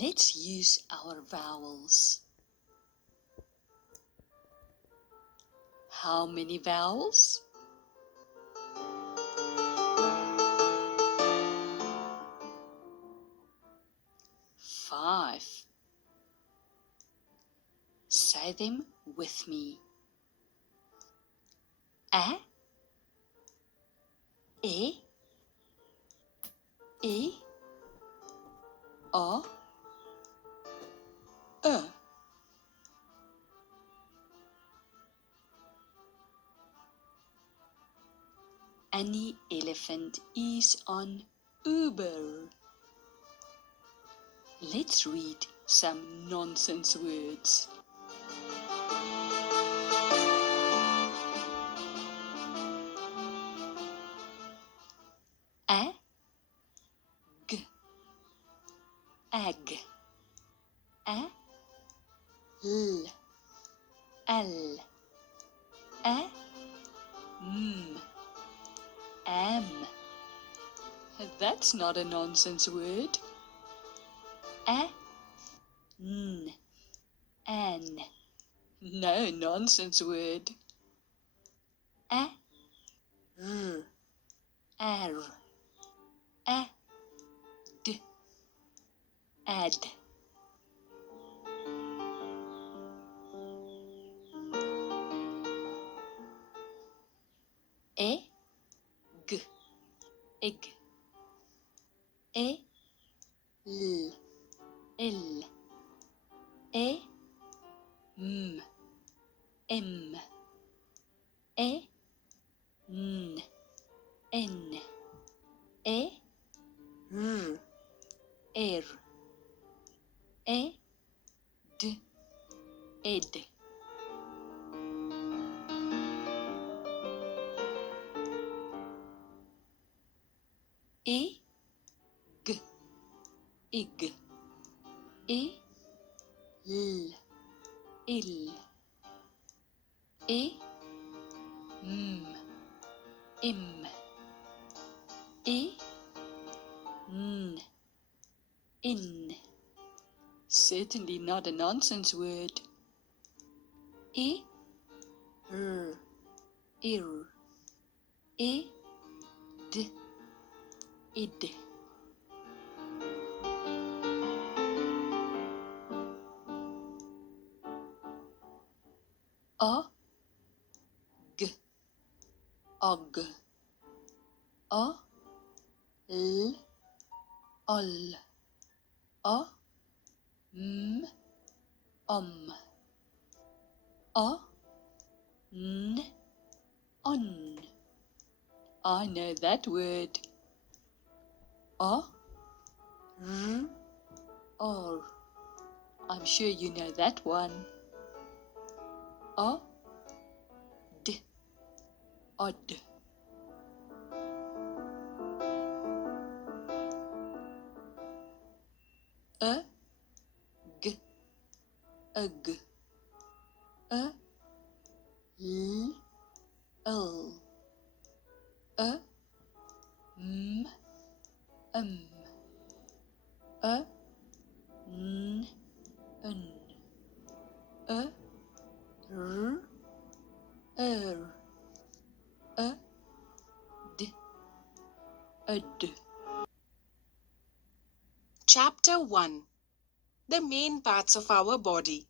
Let's use our vowels. How many vowels? 5. Say them with me. A, E, O, E. Annie elephant is on Uber. Let's read some nonsense words. A, G, egg. A, L, L. A, M, am. That's not a nonsense word. A, N, an. No nonsense word. A, R, R. A, D, add. E, G, egg. E, L, L. E, M, M. E, N, N. E, R, R. E, D, ed. E, G, ig. E, L, ill. E, M, im. E, N, in. Certainly not a nonsense word. E, R, ir. E, D, id. O, G, og. O, L, ol. O, M, om. O, N, on. I know that word. O, R, or. I'm sure you know that one. O, D, odd. E, G, ug. E, L, L. E, M, M. E, N, N. E, R, er. E, D, ed. Chapter 1. The main parts of our body.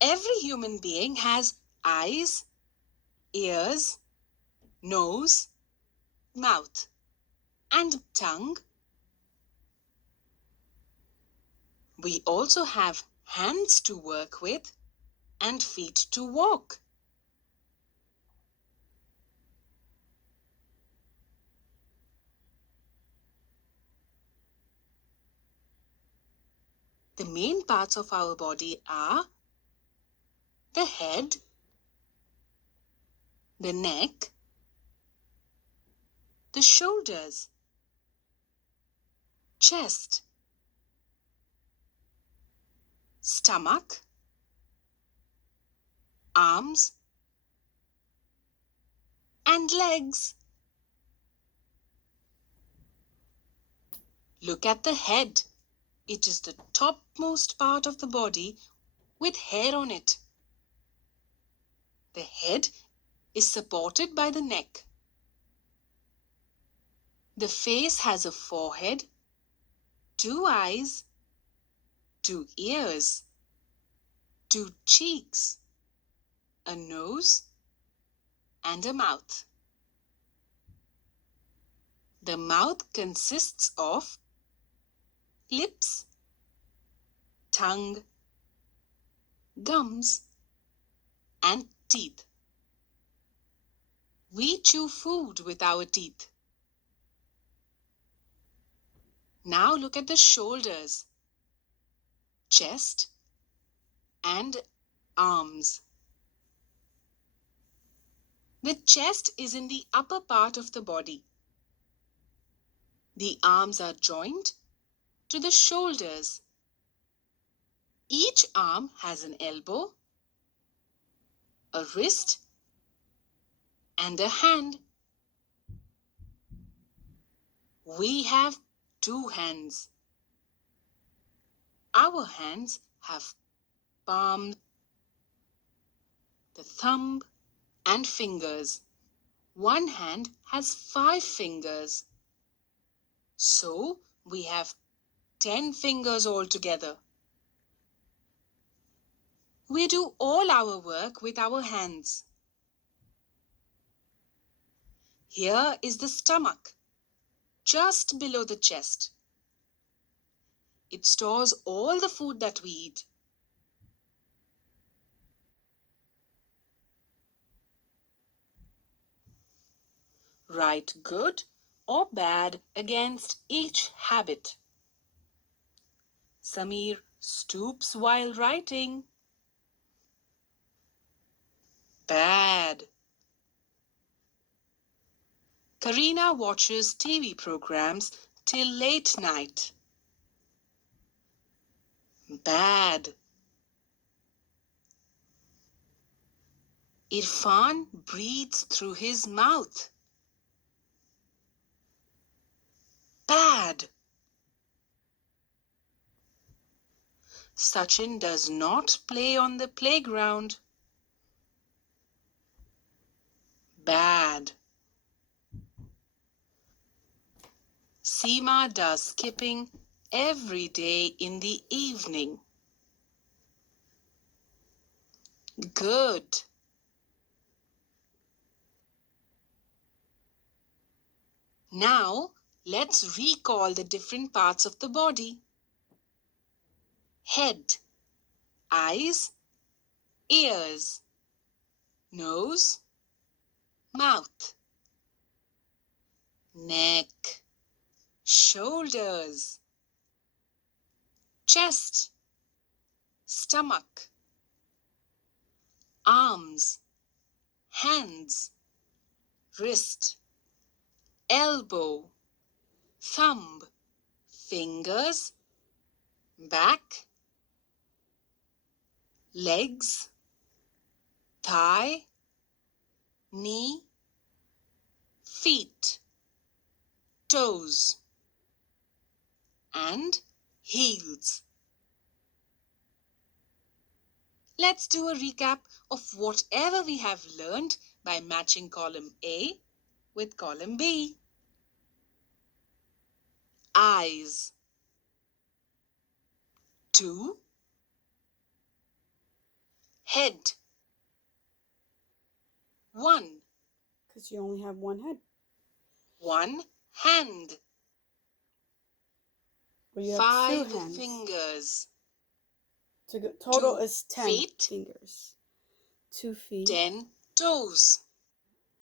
Every human being has eyes, ears, nose, mouth, and tongue. We also have hands to work with and feet to walk. The main parts of our body are the head, the neck, the shoulders, chest, stomach, arms, and legs. Look at the head. It is the topmost part of the body with hair on it. The head is supported by the neck. The face has a forehead, 2 eyes, 2 ears, 2 cheeks, a nose, and a mouth. The mouth consists of lips, tongue, gums, and teeth. We chew food with our teeth. Now look at the shoulders, chest, and arms. The chest is in the upper part of the body. The arms are joined to the shoulders. Each arm has an elbow, a wrist, and a hand. We have 2 hands. Our hands have palms, the thumb, and fingers. One hand has 5 fingers. So we have 10 fingers altogether. We do all our work with our hands. Here is the stomach, just below the chest. It stores all the food that we eat. Write good or bad against each habit. Samir stoops while writing. Bad. Karina watches TV programs till late night. Bad. Irfan breathes through his mouth. Bad. Sachin does not play on the playground. Bad. Seema does skipping every day in the evening. Good. Now, let's recall the different parts of the body. Head, eyes, ears, nose, mouth, neck, shoulders, chest, stomach, arms, hands, wrist, elbow, thumb, fingers, back, legs, thigh, knee, feet, toes, and heels. Let's do a recap of whatever we have learned by matching column A with column B. Eyes. 2. Head. 1. Because you only have one head. 1 hand. Well, you have 5 2 hands. fingers. Total 2 is 10 feet. fingers. 2 feet. 10 toes.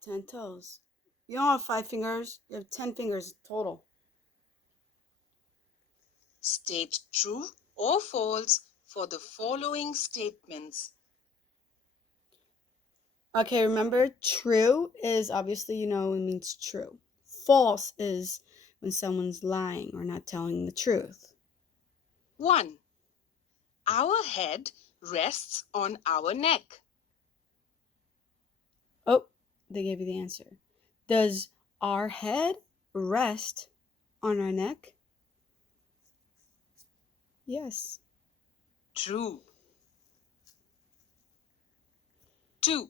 10 toes. You don't have 5 fingers. You have 10 fingers total. State true or false for the following statements. Okay, remember, true is obviously, it means true. False is when someone's lying or not telling the truth. 1. Our head rests on our neck. Oh, they gave you the answer. Does our head rest on our neck? Yes. True. 2.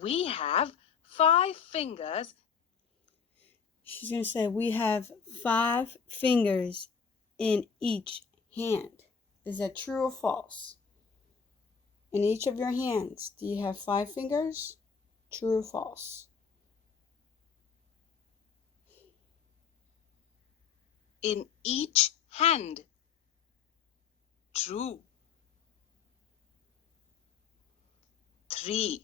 We have 5 fingers. She's going to say, we have 5 fingers in each hand. Is that true or false? In each of your hands, do you have 5 fingers? True or false? In each hand. True. 3.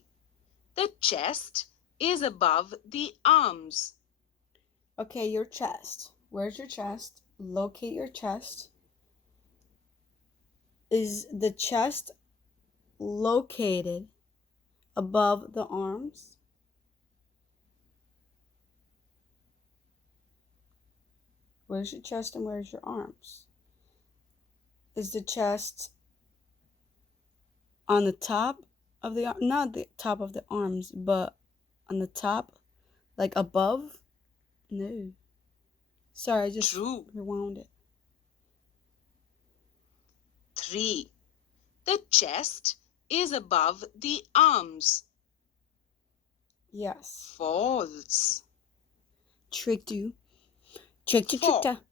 The chest is above the arms. Okay, your chest. Where's your chest? Locate your chest. Is the chest located above the arms? Where's your chest and where's your arms? Is the chest on the top of the, not the top of the arms, but on the top, like above? No. Sorry, I just True. rewound it. 3. The chest is above the arms. Yes. False. Tricked you. Tricked you, 4. tricked you.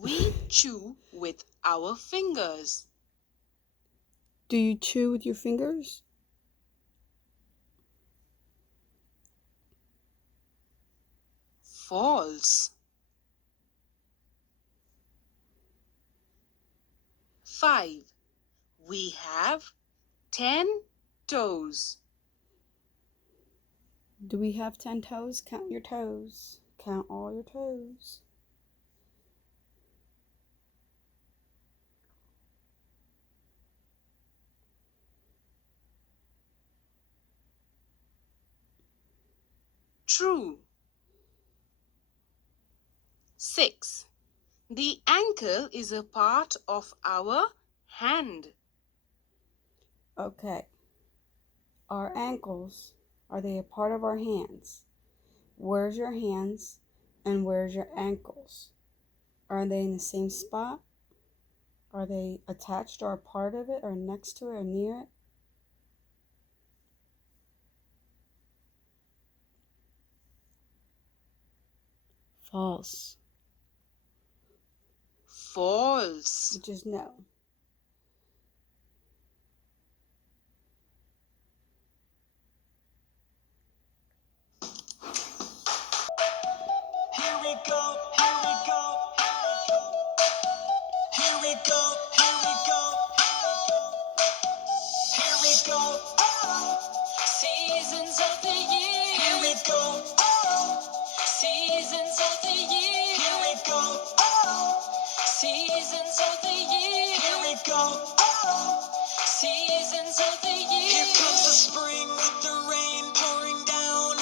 We chew with our fingers. Do you chew with your fingers? False. 5. We have 10 toes. Do we have 10 toes? Count your toes. Count all your toes. True. 6. The ankle is a part of our hand. Okay. Our ankles, are they a part of our hands? Where's your hands and where's your ankles? Are they in the same spot? Are they attached or a part of it or next to it or near it? False. False. Which is no. Here we go, here we go. Here we go, here we go. Here we go. Oh. Seasons of the year. Here we go. Oh. Seasons of the year. Here we go. Oh. Seasons of the year. Here we go. Oh. Seasons of the year. Here comes the spring with the rain pouring down.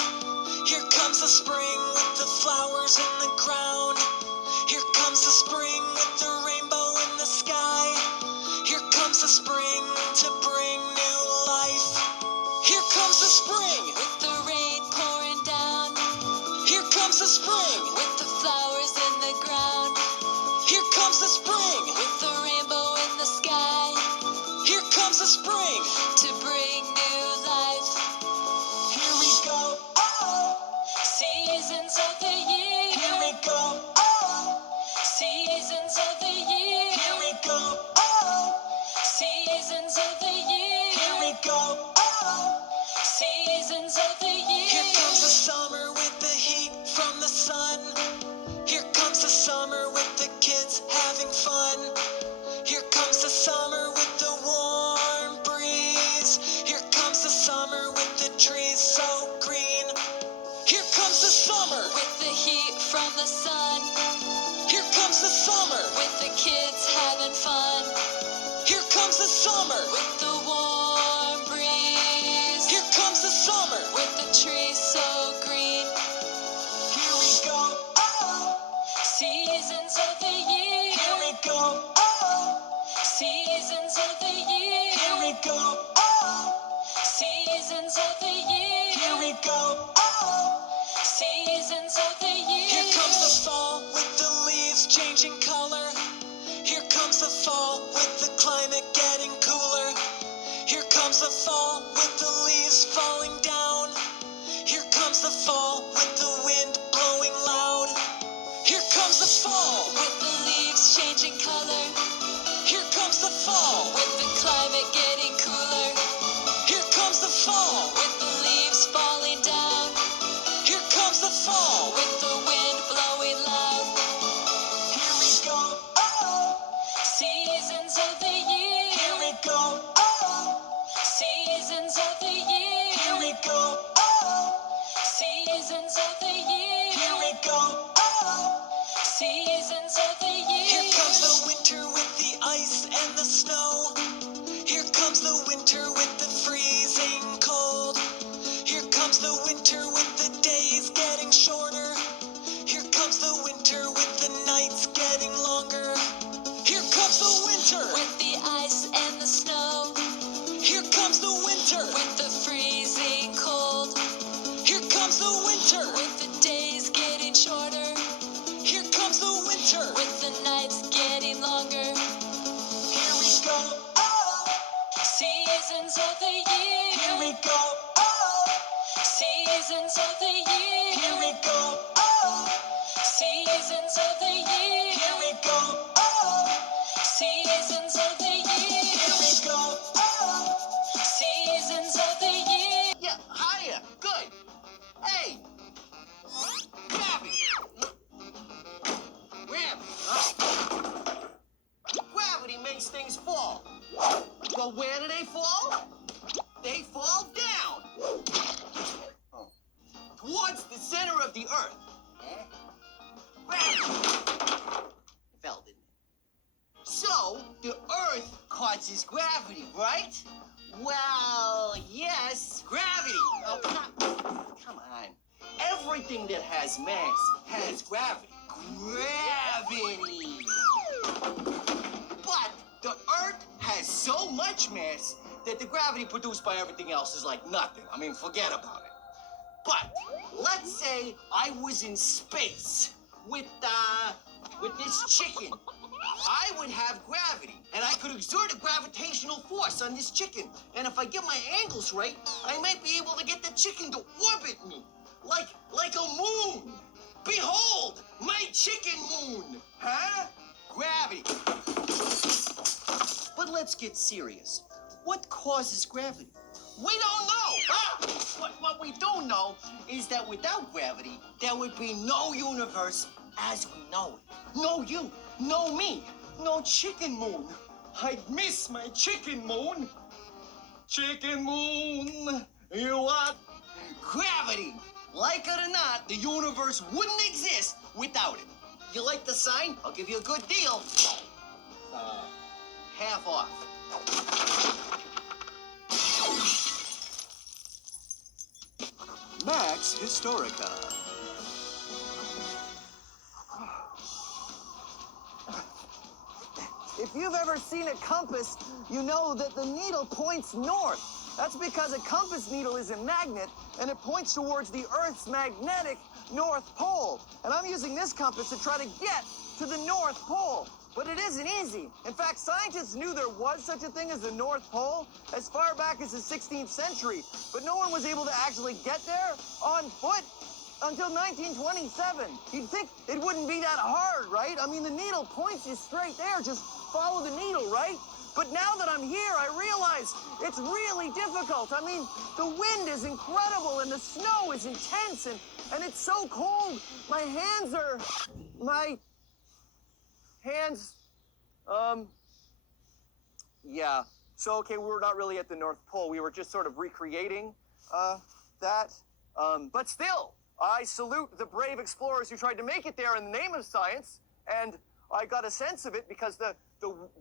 Here comes the spring with the flowers in the ground. Here comes the spring with the rainbow in the sky. Here comes the spring to bring new life. Here comes the spring With the rain pouring down. Here comes the spring. With the flowers in the ground. Here comes the spring. With the rainbow in the sky. Here comes the spring. To bring new life. Here we go. Oh. Seasons of the year. Here we go. Oh. Seasons of the year. Here we go. Oh. Seasons of the year. Here we go. Oh. Seasons of the year. Here comes the summer with the heat from the sun. Here comes the summer with the kids having fun. Here comes the summer with the warm breeze. Here comes the summer with the trees so green. Here comes the summer. With the heat from the sun. Here comes the summer. With the kids having fun. Here comes the summer. With the warm breeze. Here comes the summer. With the trees so green. Here we go. Oh. Seasons of the year. Here we go. Oh. Seasons of the year. Here we go. Oh. Seasons of the year. Here we go. Oh. Seasons of the year. Here comes the fall with the leaves changing color. Here comes comes the fall with the climate getting cooler. Here comes the fall with the leaves falling down. Here comes the fall with the wind blowing loud. Here comes the fall with the leaves changing color. Here comes the fall with the climate getting cooler. Here comes the fall with the leaves falling down. Here comes the fall with the wind blowing loud. Here we go, oh, seasons of the year. Here we go, oh, seasons of the year. Here we go, oh, seasons of the year. Here we go, oh, seasons of the year. Here comes the winter with the ice and the snow. Here comes the winter with the freezing cold. Here comes the winter with the days getting shorter. Here comes the winter with the nights getting longer. Here comes the winter with the ice and the snow. Here comes the winter with the freezing cold. Here comes the winter with the days getting shorter. Here comes the winter with the nights getting longer. Here we go, oh, seasons of the year. Here we go, oh, seasons of the year. Here we go, oh, seasons of the year. Here we go, oh, seasons of the year. Here we go, oh, seasons of the year. Yeah, hiya. Good. Hey. Gravity. Gravity makes things fall. But where do they fall? They fall down. Oh. Towards the center of the earth. Eh? Gravity. It fell, didn't it? So, the earth causes gravity, right? Well, yes, gravity. Oh, come on. Everything that has mass has gravity. Gravity. But the earth has so much mass that the gravity produced by everything else is like nothing. I mean, forget about it. But let's say I was in space with this chicken. I would have gravity, and I could exert a gravitational force on this chicken. And if I get my angles right, I might be able to get the chicken to orbit me, like a moon. Behold, my chicken moon, huh? Gravity. But let's get serious. What causes gravity? We don't know. What we do know is that without gravity, there would be no universe as we know it. No you, no me, no chicken moon. I'd miss my chicken moon. Chicken moon, you what? Gravity. Like it or not, the universe wouldn't exist without it. You like the sign? I'll give you a good deal. Half off. Max Historica. If you've ever seen a compass, you know that the needle points north. That's because a compass needle is a magnet, and it points towards the Earth's magnetic North Pole. And I'm using this compass to try to get to the North Pole. But it isn't easy. In fact, scientists knew there was such a thing as the North Pole as far back as the 16th century. But no one was able to actually get there on foot until 1927. You'd think it wouldn't be that hard, right? I mean, the needle points you straight there. Just follow the needle, right? But now that I'm here, I realize it's really difficult. I mean, the wind is incredible and the snow is intense and it's so cold. My hands, yeah. So, okay, we're not really at the North Pole. We were just sort of recreating that. But still, I salute the brave explorers who tried to make it there in the name of science. And I got a sense of it because the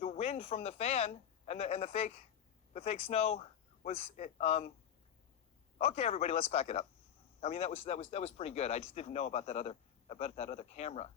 wind from the fan and the fake snow was okay. Everybody, let's back it up. I mean, that was pretty good. I just didn't know about that other camera.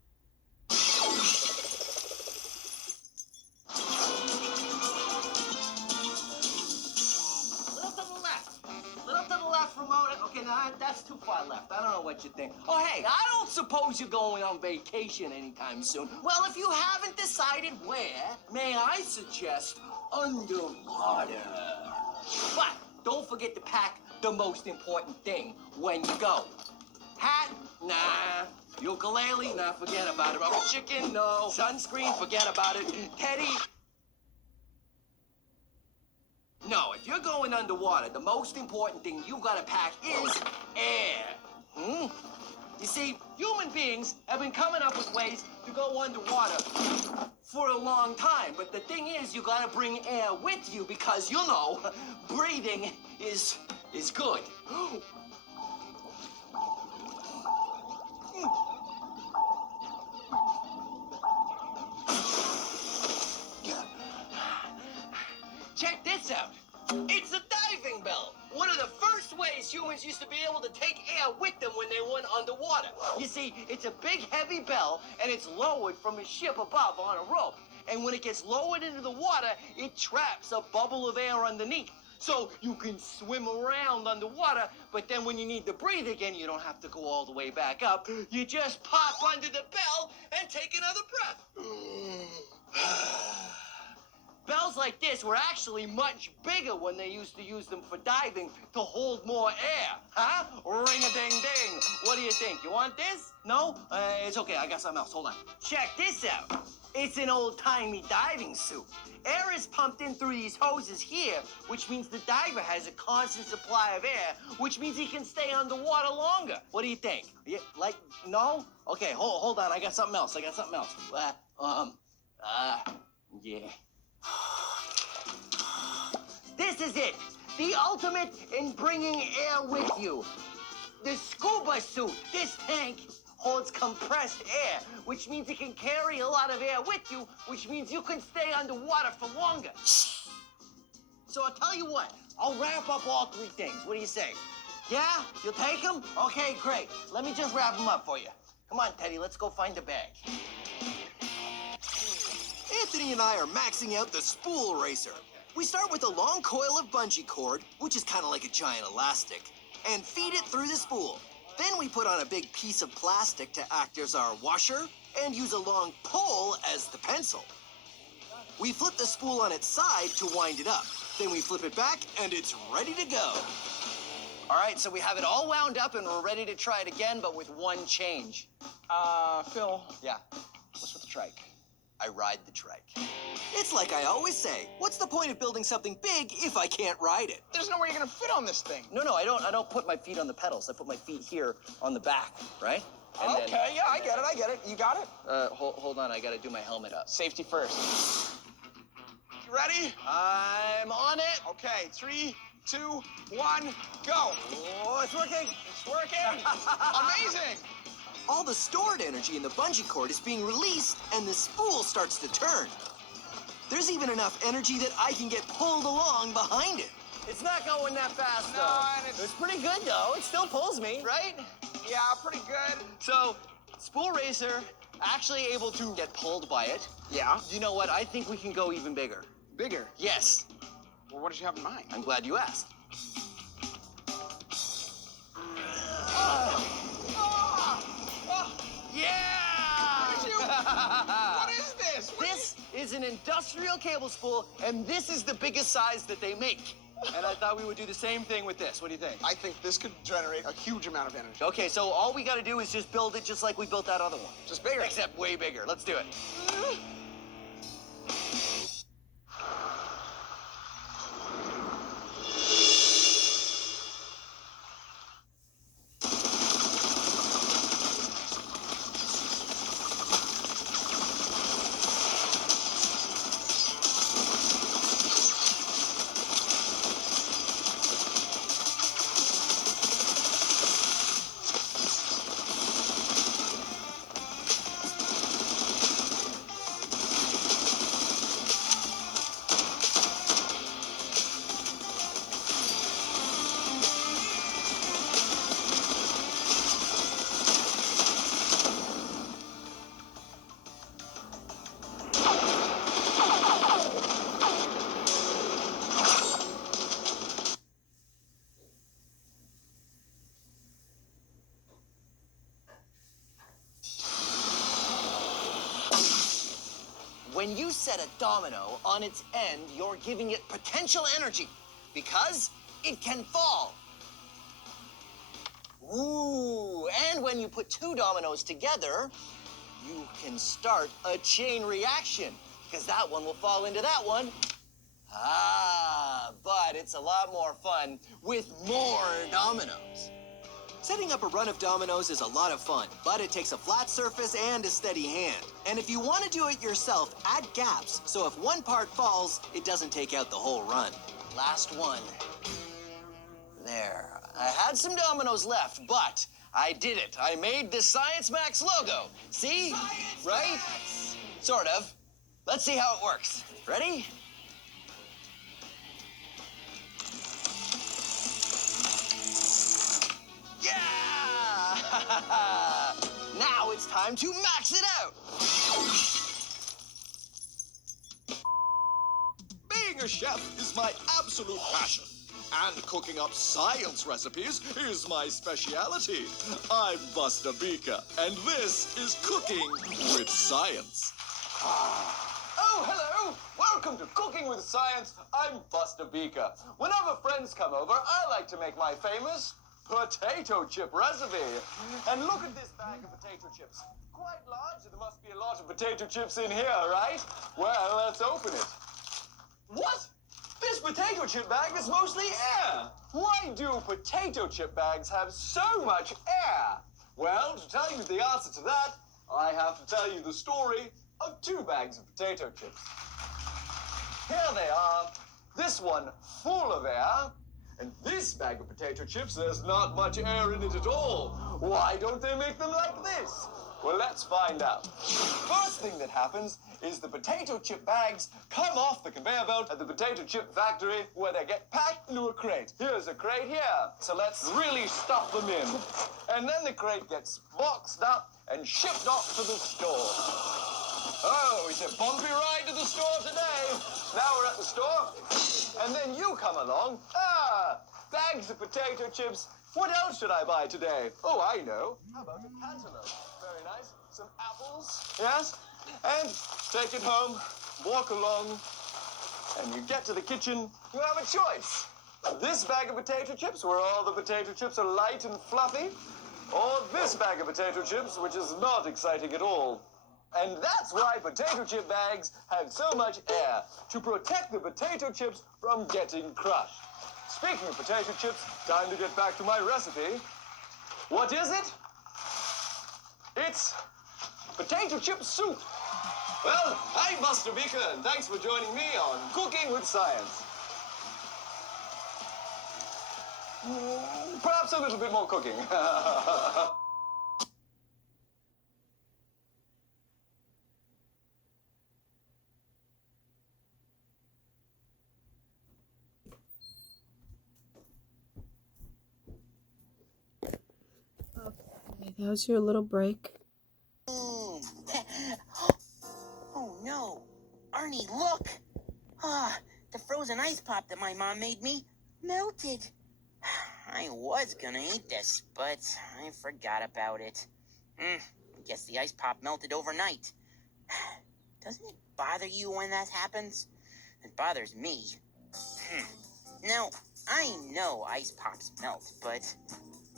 Little to the left, Ramona. Okay, now that's too far left. I don't know what you think. Oh, hey, I don't suppose you're going on vacation anytime soon. Well, if you haven't decided where, may I suggest underwater? But don't forget to pack the most important thing when you go. Hat? Nah. Ukulele? Nah, forget about it. Oh, chicken? No. Sunscreen? Forget about it. Teddy? No, if you're going underwater, the most important thing you gotta pack is air. You see, human beings have been coming up with ways to go underwater for a long time. But the thing is, you gotta bring air with you because, you know, breathing is good. Check this out. It's a diving bell. One of the first ways humans used to be able to take air with them when they went underwater. You see, it's a big, heavy bell, and it's lowered from a ship above on a rope. And when it gets lowered into the water, it traps a bubble of air underneath. So you can swim around underwater, but then when you need to breathe again, you don't have to go all the way back up. You just pop under the bell and take another breath. Bells like this were actually much bigger when they used to use them for diving to hold more air. Huh? Ring-a-ding-ding. What do you think? You want this? No? It's okay. I got something else. Hold on. Check this out. It's an old-timey diving suit. Air is pumped in through these hoses here, which means the diver has a constant supply of air, which means he can stay underwater longer. What do you think? No? Okay, hold on. I got something else. Yeah. This is it. The ultimate in bringing air with you. The scuba suit. This tank holds compressed air, which means it can carry a lot of air with you, which means you can stay underwater for longer. So I'll tell you what. I'll wrap up all three things. What do you say? Yeah? You'll take them? Okay, great. Let me just wrap them up for you. Come on, Teddy. Let's go find the bag. Anthony and I are maxing out the spool racer. We start with a long coil of bungee cord, which is kind of like a giant elastic, and feed it through the spool. Then we put on a big piece of plastic to act as our washer and use a long pole as the pencil. We flip the spool on its side to wind it up. Then we flip it back and it's ready to go. All right, so we have it all wound up and we're ready to try it again, but with one change. Phil. Yeah, what's with the trike? I ride the trike. It's like I always say, what's the point of building something big if I can't ride it? There's no way you're gonna fit on this thing. No, I don't put my feet on the pedals. I put my feet here on the back, right? Okay, I get it. You got it? Hold on, I gotta do my helmet up. Safety first. You ready? I'm on it. Okay, 3, 2, 1, go. Oh, it's working. It's working. Amazing. All the stored energy in the bungee cord is being released and the spool starts to turn. There's even enough energy that I can get pulled along behind it. It's not going that fast, No, though. and It's pretty good, though. It still pulls me, right? Yeah, pretty good. So, Spool Racer, actually able to get pulled by it. Yeah. You know what? I think we can go even bigger. Bigger. Yes. Well, what did you have in mind? I'm glad you asked. Yeah! Look at you. What is this? This is an industrial cable spool, and this is the biggest size that they make. And I thought we would do the same thing with this. What do you think? I think this could generate a huge amount of energy. Okay, so all we got to do is just build it just like we built that other one. Just bigger. Except way bigger. Let's do it. When you set a domino on its end, you're giving it potential energy because it can fall. Ooh, and when you put two dominoes together, you can start a chain reaction because that one will fall into that one. But it's a lot more fun with more dominoes. Setting up a run of dominoes is a lot of fun, but it takes a flat surface and a steady hand. And if you want to do it yourself, add gaps, so if one part falls, it doesn't take out the whole run. Last one. There. I had some dominoes left, but I did it. I made the Science Max logo. See? Science right? Max! Sort of. Let's see how it works. Ready? Yeah! Now it's time to max it out. Being a chef is my absolute passion. And cooking up science recipes is my speciality. I'm Buster Beaker, and this is Cooking with Science. Oh, hello! Welcome to Cooking with Science. I'm Buster Beaker. Whenever friends come over, I like to make my famous potato chip recipe. And look at this bag of potato chips. Quite large, so there must be a lot of potato chips in here, right? Well, let's open it. What? This potato chip bag is mostly air. Why do potato chip bags have so much air? Well, to tell you the answer to that, I have to tell you the story of two bags of potato chips. Here they are. This one full of air, and this bag of potato chips, there's not much air in it at all. Why don't they make them like this? Well, let's find out. First thing that happens is the potato chip bags come off the conveyor belt at the potato chip factory where they get packed into a crate. Here's a crate here. So let's really stuff them in. And then the crate gets boxed up and shipped off to the store. Oh, it's a bumpy ride to the store today. Now we're at the store, and then you come along. Bags of potato chips. What else should I buy today? Oh, I know. How about a cantaloupe? Very nice. Some apples, yes? And take it home, walk along, and you get to the kitchen, you have a choice. This bag of potato chips, where all the potato chips are light and fluffy, or this bag of potato chips, which is not exciting at all. And that's why potato chip bags have so much air, to protect the potato chips from getting crushed. Speaking of potato chips, time to get back to my recipe. What is it? It's potato chip soup. Well, I'm Buster Beaker, and thanks for joining me on Cooking with Science. Perhaps a little bit more cooking. Okay, that was your little break. Boom! Oh no! Arnie, look! The frozen ice pop that my mom made me melted. I was gonna eat this, but I forgot about it. I guess the ice pop melted overnight. Doesn't it bother you when that happens? It bothers me. Now, I know ice pops melt, but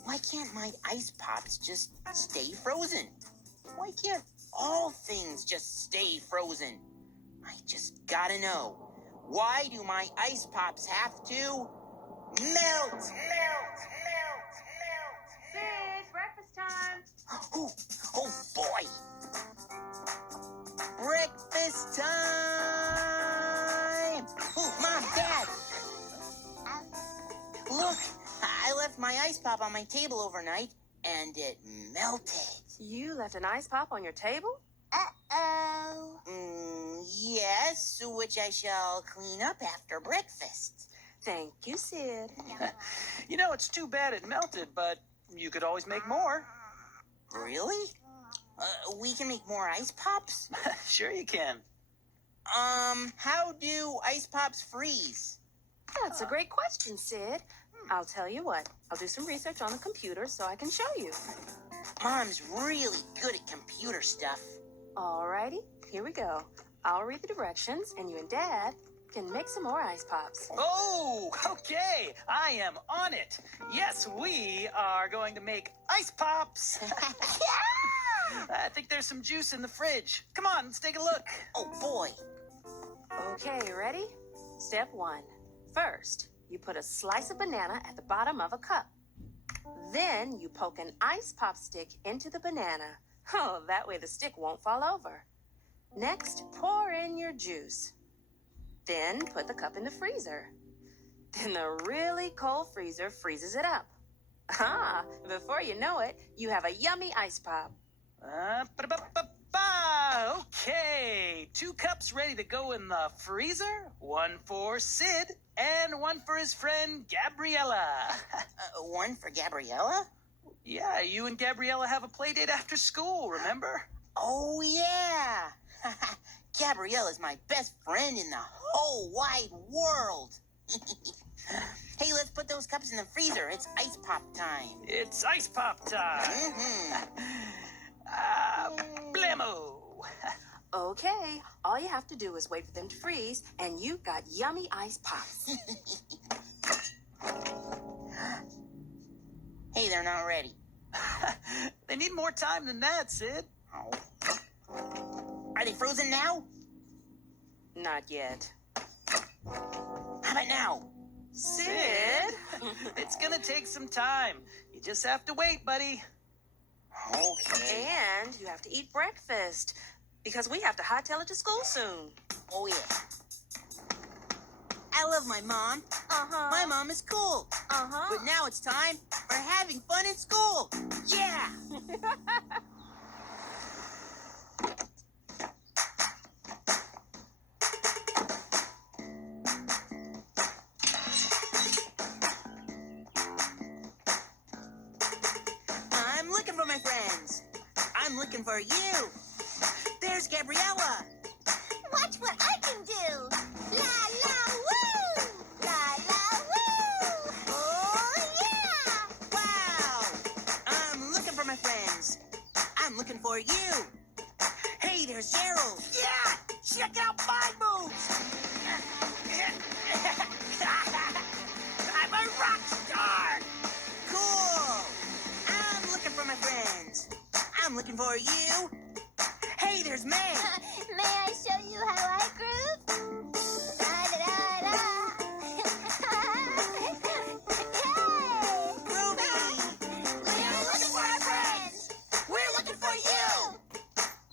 why can't my ice pops just stay frozen? Why can't all things just stay frozen? I just gotta know. Why do my ice pops have to melt? Sid, breakfast time. Oh boy! Breakfast time! Oh, Mom, Dad! Look, I left my ice pop on my table overnight, and it melted. You left an ice pop on your table? Uh-oh. Yes, which I shall clean up after breakfast. Thank you, Sid. You know, it's too bad it melted, but you could always make more. Really? We can make more ice pops? Sure you can. How do ice pops freeze? That's a great question, Sid. I'll tell you what. I'll do some research on the computer so I can show you. Mom's really good at computer stuff. Alrighty, here we go. I'll read the directions, and you and Dad can make some more ice pops. Oh, okay. I am on it. Yes, we are going to make ice pops. I think there's some juice in the fridge. Come on, let's take a look. Oh, boy. Okay, ready? Step 1. First, you put a slice of banana at the bottom of a cup. Then you poke an ice pop stick into the banana. Oh, that way the stick won't fall over. Next, pour in your juice. Then put the cup in the freezer. Then the really cold freezer freezes it up. Ah, before you know it, you have a yummy ice pop. Okay, 2 cups ready to go in the freezer. 1 for Sid and 1 for his friend Gabriella. One for Gabriella? Yeah, you and Gabriella have a play date after school, remember? Oh, yeah. Gabriella's my best friend in the whole wide world. Hey, let's put those cups in the freezer. It's ice pop time. It's ice pop time. Blammo. Okay, all you have to do is wait for them to freeze, and you've got yummy ice pops. Hey, they're not ready. They need more time than that, Sid. Oh. Are they frozen now? Not yet. How about now? Sid, it's gonna take some time. You just have to wait, buddy. Okay. And you have to eat breakfast, because we have to hightail it to school soon. Oh, yeah. I love my mom. Uh-huh. My mom is cool. Uh-huh. But now it's time for having fun at school. Yeah! I'm looking for my friends. I'm looking for you. There's Gabriella. Watch what I can do! La la woo! La la woo! Oh yeah! Wow! I'm looking for my friends. I'm looking for you. Hey, there's Gerald. Yeah! Check out my moves! I'm a rock star! Cool! I'm looking for my friends. I'm looking for you. Hey, there's May. May I show you how I groove? Da da da da! Hey! Groovy! We're looking for our friends! We're looking for you!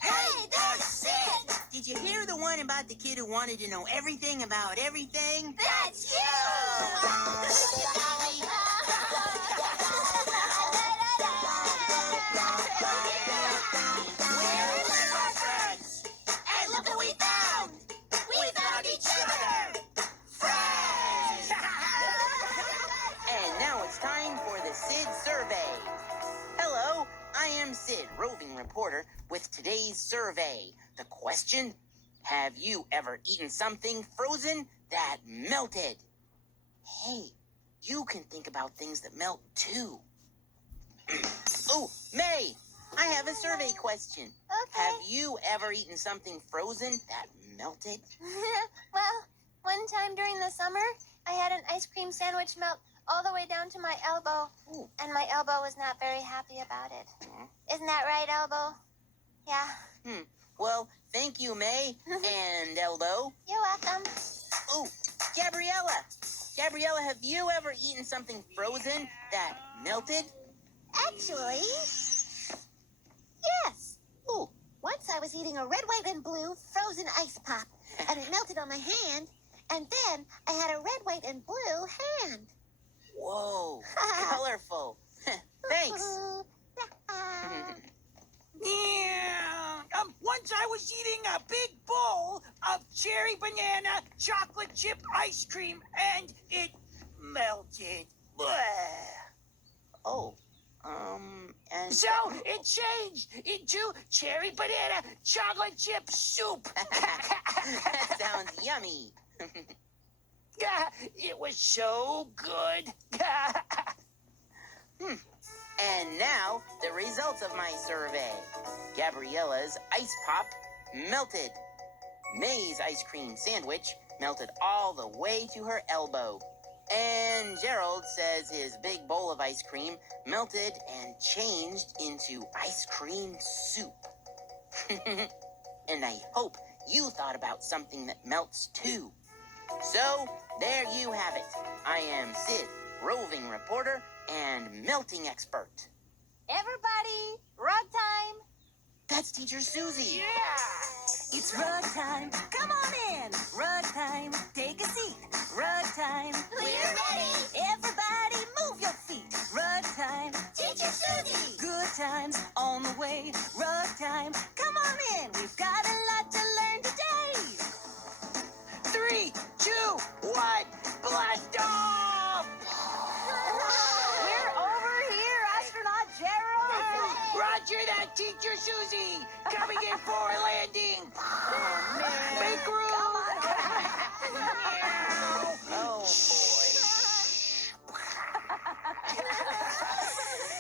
Hey, there's Sid! Did you hear the one about the kid who wanted to know everything about everything? That's you! We're looking for our friends! And look what we found! We found each other! Friends! And now it's time for the Sid Survey. Hello, I am Sid, roving reporter, with today's survey. The question, have you ever eaten something frozen that melted? Hey, you can think about things that melt too. Oh, May, I have a survey question. Okay. Have you ever eaten something frozen that melted? Well, one time during the summer, I had an ice cream sandwich melt all the way down to my elbow, Ooh. and my elbow was not very happy about it. Isn't that right, elbow? Yeah. Well, thank you, May and Elbow. You're welcome. Oh, Gabriella. Gabriella, have you ever eaten something frozen that melted? Actually, yes. Oh, Once I was eating a red, white, and blue frozen ice pop, and it melted on my hand, and then I had a red, white, and blue hand. whoa, colorful. Thanks. Yeah. Once I was eating a big bowl of cherry banana chocolate chip ice cream and it melted. Bleh. Oh, and So it changed into cherry banana chocolate chip soup. that sounds yummy. It was so good. And now, the results of my survey. Gabriella's ice pop melted. May's ice cream sandwich melted all the way to her elbow. And Gerald says his big bowl of ice cream melted and changed into ice cream soup. And I hope you thought about something that melts too. So, there you have it. I am Sid, roving reporter and melting expert. Everybody, rug time. That's Teacher Susie. It's rug time. Come on in. Rug time. Take a seat. Rug time. We're ready. Everybody, move your feet. Rug time. Teacher Susie. Good times on the way. Rug time. Come on in. We've got a lot to learn today. 3, 2, 1, blast off! We're over here, astronaut Gerald. Roger that, Teacher Susie. Coming in for a landing. Make room. Oh, boy.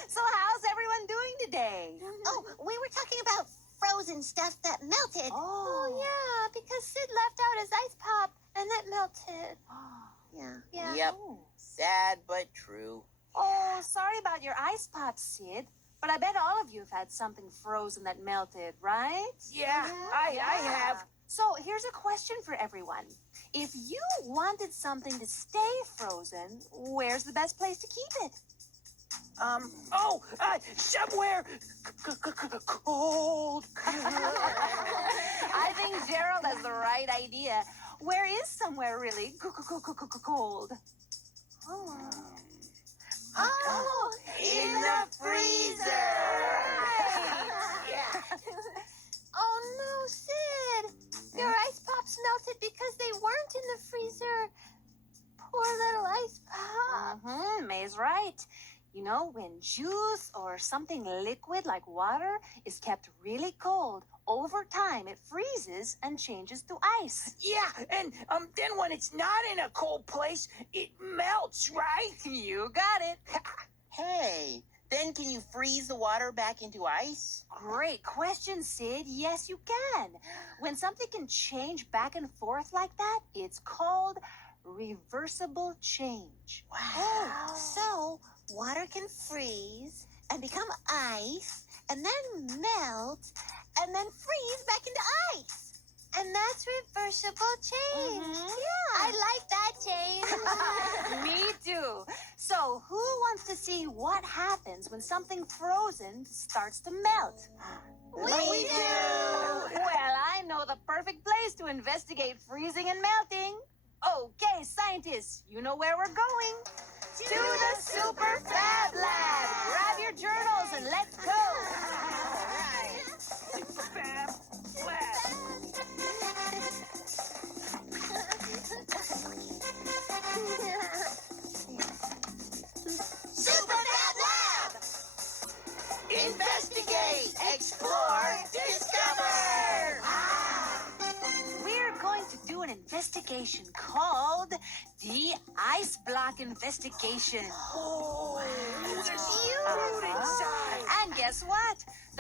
So how's everyone doing today? Oh, we were talking about frozen stuff that melted. Oh, yeah, because Sid left out his ice pop and that melted. Yeah. Yep. Sad but true. Oh, sorry about your ice pop, Sid. But I bet all of you have had something frozen that melted, right? Yeah, I have. So here's a question for everyone. If you wanted something to stay frozen, where's the best place to keep it? Somewhere cold. I think Gerald has the right idea. Where is somewhere really cold? Oh, In the freezer. Oh no, Sid! Your ice pops melted because they weren't in the freezer. Poor little ice pop. May's right. You know, when juice or something liquid like water is kept really cold, over time it freezes and changes to ice. Yeah, and then when it's not in a cold place, it melts, right? You got it. Hey, then can you freeze the water back into ice? Great question, Sid. Yes, you can. When something can change back and forth like that, it's called reversible change. Oh, so water can freeze and become ice and then melt and then freeze back into ice. And that's reversible change. Yeah. I like that change. Me too. So, who wants to see what happens when something frozen starts to melt? We do. Well, I know the perfect place to investigate freezing and melting. Okay, scientists, you know where we're going. To the Super Fab Lab. Grab your journals and let's go. Super Fab Lab. Super Fab Lab! Investigate, explore, discover! We're going to do an investigation called the Ice Block Investigation. Oh, there's food inside. And guess what?